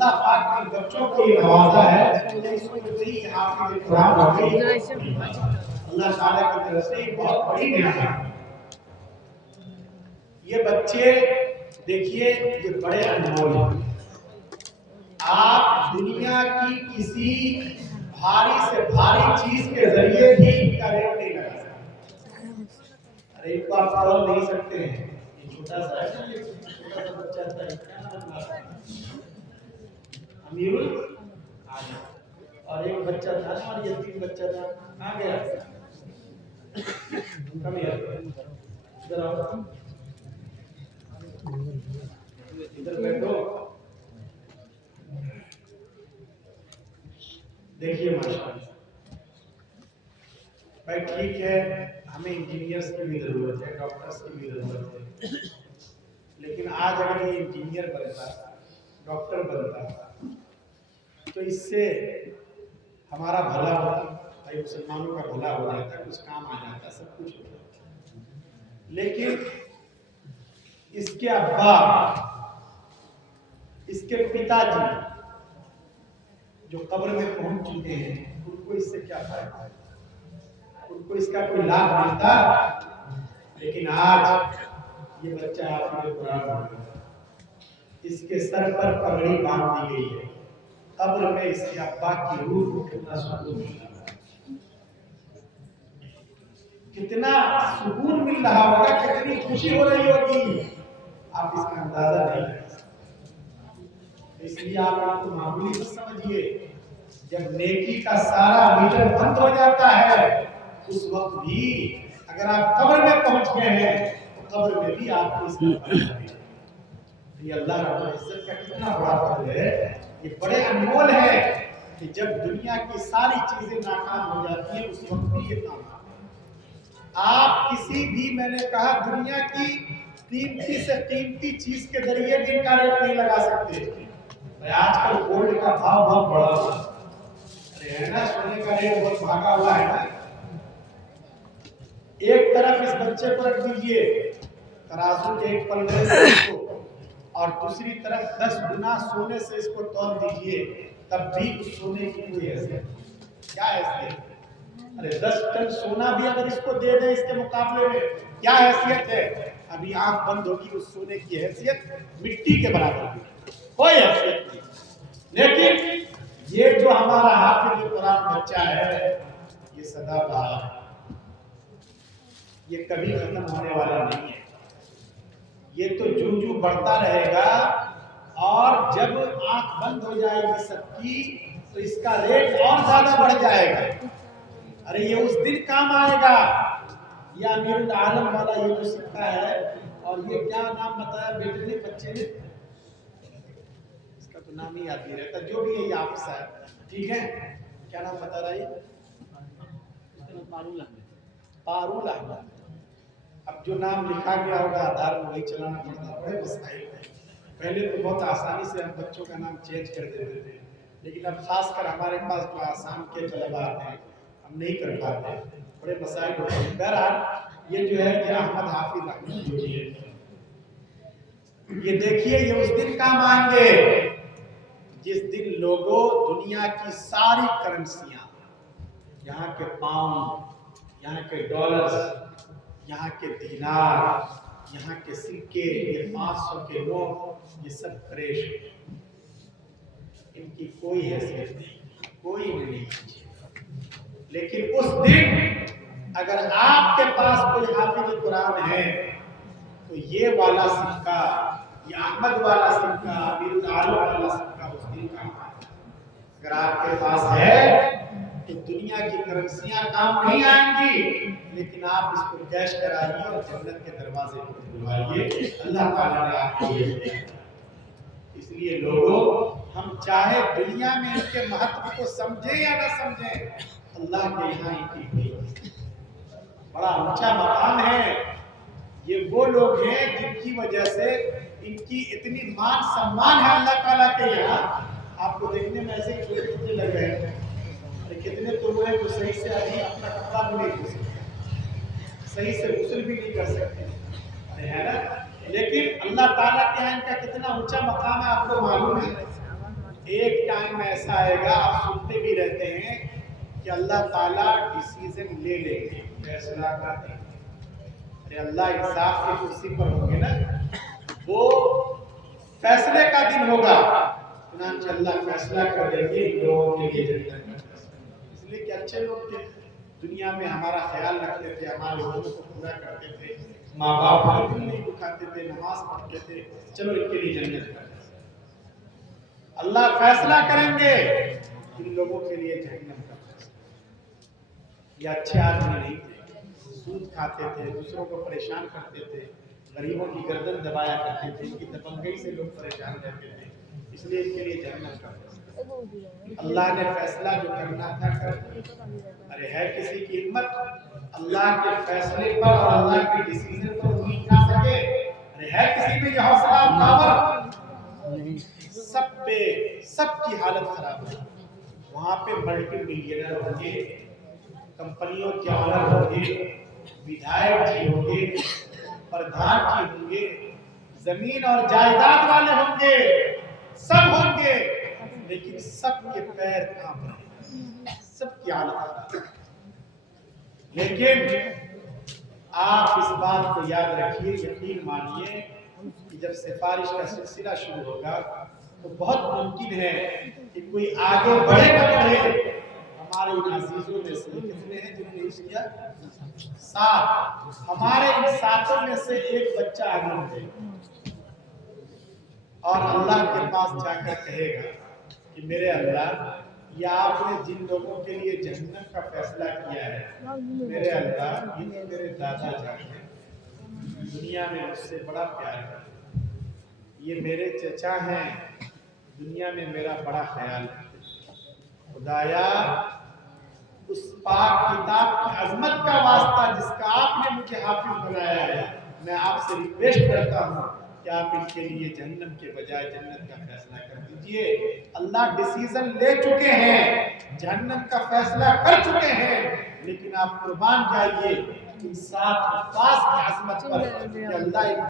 اللہ پاک نے بچوں کو یہ نوازا ہے کہ اس وقت ہی حافظ قرآن ہو گئی، اللہ تعالیٰ کی طرف سے یہ بہت بڑی نعمت ہے۔ یہ بچے دیکھیے یہ بڑے انمول ہیں۔ آپ دنیا کی کسی بھاری سے بھاری چیز کے ذریعے بھی ان کا ریٹ نہیں لگا سکتے۔ ارے ان کو آپ توڑ نہیں سکتے ہیں، یہ چھوٹا سا ہے، یہ چھوٹا سا بچہ تھا، کیا نام تھا؟ امیر اور ایک بچہ تھا اور یتیم بچہ تھا، کہاں گیا؟ کم ادھر آؤ، ادھر بیٹھو۔ دیکھیے ماشاءاللہ بھائی ٹھیک ہے، ہمیں انجینئرز کی بھی ضرورت ہے، ڈاکٹرز کی بھی ضرورت ہے، لیکن آج اگر یہ انجینئر بنتا، ڈاکٹر بنتا تو اس سے ہمارا بھلا ہوتا، بھائی مسلمانوں کا بھلا ہو جاتا، کچھ کام آ جاتا، سب کچھ ہوتا۔ لیکن اس کے ابا، اس کے پتا جی جو قبر میں پہنچ چکے ہیں، ان کو اس سے کیا فائدہ ہے؟ ان کو اس کا کوئی لابھ ملتا؟ لیکن آج یہ بچہ حافظ قرآن ہو گیا، اس کے سر پر پگڑی باندھ دی گئی ہے، قبر میں اس کے ابا کی روح کو کتنا سکون مل رہا ہے، کتنا سکون مل رہا ہوگا، کتنی خوشی ہو رہی ہوگی، آپ اس کا اندازہ نہیں کر سکتے۔ اس لیے آپ کو معمولی مت سمجھیے، جب نیکی کا سارا میٹر بند ہو جاتا ہے اس وقت بھی اگر آپ قبر میں پہنچ گئے ہیں تو قبر میں بھی آپ کو اس کا فائدہ ہے۔ یہ اللہ رب العزت کا کتنا بڑا فضل ہے، یہ بڑے انمول ہے کہ جب دنیا کی ساری چیزیں ناکام ہو جاتی ہیں اس وقت بھی یہ کام آتا ہے۔ آپ کسی بھی، میں نے کہا دنیا کی قیمتی سے قیمتی چیز کے ذریعے بھی ان کا ریٹ نہیں لگا سکتے۔ آج کل گولڈ کا بھاؤ بہت بڑا ہوا ہے نا، سونے کا ریٹ بہت مہنگا ہوا ہے نا۔ ایک طرف اس بچے کو رکھ دیجئے ترازو کے ایک پلڑے میں اس کو، اور دوسری طرف 10 گنا سونے سے اس کو تول دیجئے، تب بھی اس سونے کی کوئی حیثیت کیا حیثیت؟ ارے 10 ٹن سونا بھی اگر اس کو دے دیں اس کے مقابلے میں کیا حیثیت ہے؟ ابھی آنکھ بند ہوگی اس سونے کی حیثیت مٹی کے برابر ہوگی، کوئی حیثیت نہیں۔ لیکن یہ جو ہمارا حافظ قرآن بچہ ہے یہ سدا بہار ہے، یہ کبھی ختم ہونے والا نہیں ہے، یہ تو جو بڑھتا رہے گا، اور جب آنکھ بند ہو جائے گی سب کی تو اس کا ریٹ اور زیادہ بڑھ جائے گا۔ ارے یہ اس دن کام آئے گا، یہ امیر العالم والا یہ جو سکہ ہے، اور یہ کیا نام بتایا بیٹے نے، بچے نے تو نام ہی یاد نہیں رہتا، جو بھی ہے یہ آپ سے ہے، ٹھیک ہے، کیا نام بتا رہا ہے؟ پارول احمد۔ اب جو نام لکھا گیا ہوگا آدھار میں وہی چلانا پڑتا، بڑے مسائل ہیں۔ پہلے تو بہت آسانی سے ہم بچوں کا نام چینج کر دیتے تھے، لیکن اب خاص کر ہمارے پاس جو آسام کے طلباء ہیں ہم نہیں کر پاتے، بڑے مسائل ہوتے ہیں۔ بہرحال یہ جو ہے کہ احمد حافظ احمد جو ہے یہ دیکھیے یہ اس دن کام آئیں گے جس دن لوگوں دنیا کی ساری کرنسیاں، یہاں کے پاؤنڈ، یہاں کے ڈالرز، یہاں کے دینار، یہاں کے سکے، یہ 500 کے نوٹ، یہ سب کریش، ان کی کوئی حیثیت نہیں، کوئی نہیں۔ لیکن اس دن اگر آپ کے پاس کوئی حافظ قرآن ہے تو یہ والا سکہ، یہ احمد والا سکہ، امیر العالم والا سکہ اس دن کام آئے گا۔ اگر آپ کے پاس ہے تو دنیا کی کرنسیاں کام نہیں آئیں گی، لیکن آپ اس کو کیش کرائیے اور جنت کے دروازے کو کھلوائیے، اللہ تعالیٰ نے آپ کو یہ دیا۔ اس لیے لوگوں، ہم چاہے دنیا میں ان کے مہتو کو سمجھیں یا نہ سمجھیں، اللہ کے یہاں ان کی کوئی بڑا اونچا مقام ہے۔ یہ وہ لوگ ہیں جن کی وجہ سے ان کی اتنی مان سمان ہے اللہ تعالیٰ کے یہاں۔ آپ کو دیکھنے میں ایسے چھوٹے چھوٹے لگ رہے ہیں، کتنے تو وہ ہیں جو صحیح سے ابھی اپنا کپڑا بھی نہیں دھو سکتے، صحیح سے غسل بھی نہیں کر سکتے، ہے نا؟ لیکن اللہ تعالیٰ کے یہاں ان کا کتنا اونچا مقام ہے آپ کو معلوم ہے۔ ایک ٹائم ایسا آئے گا آپ سنتے بھی رہتے ہیں کہ اللہ تعالیٰ ڈیسیزن لے لیں گے، فیصلہ کر دیں گے۔ ارے اللہ انصاف کی کرسی پر ہوں گے نا، وہ فیصلے کا دن ہوگا، چنانچہ اللہ فیصلہ کر دیں گے لوگوں کے لیے جنت کا فیصلہ۔ اس لیے کہ اچھے لوگ تھے، دنیا میں ہمارا خیال رکھتے تھے، ہمارے حقوق کو پورا کرتے تھے، ماں باپ کو دل نہیں دکھاتے تھے، نماز پڑھتے تھے، چلو ان کے لیے جنت کا فیصلہ۔ اللہ فیصلہ کریں گے ان لوگوں کے لیے جہنم کا فیصلہ۔ یہ اچھے آدمی نہیں تھے، سود کھاتے تھے، دوسروں کو پریشان کرتے تھے، غریبوں کی گردن دبایا کرتے تھے، ان کی دبنگئی سے لوگ پریشان رہتے تھے، اس لیے ان کے لیے جہنم کا فیصلہ۔ اللہ نے فیصلہ جو کرنا تھا کر دیا۔ ارے ہے کسی کی ہمت اللہ کے فیصلے پر اور اللہ کے ڈیسیزن پر امید نہ سکے؟ ارے ہے کسی میں یہ حوصلہ پاور؟ سب کی حالت خراب ہے۔ وہاں پہ ملٹی ملینئر ہوں گے، کمپنیوں کے آنر ہوں گے، ودھائک جی ہوں گے، پردھان جی ہوں گے، زمین اور جائیداد والے ہوں گے، سب ہوں گے، لیکن سب کے پیر کانپ رہے ہیں، سب کی حالت خراب ہے۔ لیکن آپ اس بات کو یاد رکھیے، یقین مانیے کہ جب سفارش کا سلسلہ شروع ہوگا تو بہت ممکن ہے کہ کوئی آگے بڑھے نہ بڑھے۔ ہمارے ان عزیزوں میں سے کتنے ہیں جنہوں نے اس کیا؟ 7۔ ہمارے ان 7 میں سے ایک بچہ آگے بڑھے اور اللہ کے پاس جا کر کہے گا کہ میرے اللہ، یہ آپ نے جن لوگوں کے لیے جہنم کا فیصلہ کیا ہے، میرے اللہ، یہ میرے دادا جان ہیں، دنیا میں مجھ سے بڑا پیار کرتے ہیں، یہ میرے چچا ہیں، دنیا میں میرا بڑا خیال ہے۔ خدایا اس پاک کتاب کی عظمت کا واسطہ جس کا آپ نے مجھے حافظ بنایا ہے، میں آپ سے ریکویسٹ کرتا ہوں کہ آپ ان کے لیے جہنم کے بجائے جنت کا فیصلہ کر دیجئے۔ اللہ ڈیسیزن لے چکے ہیں، جہنم کا فیصلہ کر چکے ہیں، لیکن آپ قربان جائیے ان 7 الفاظ کی عظمت پر کہ اللہ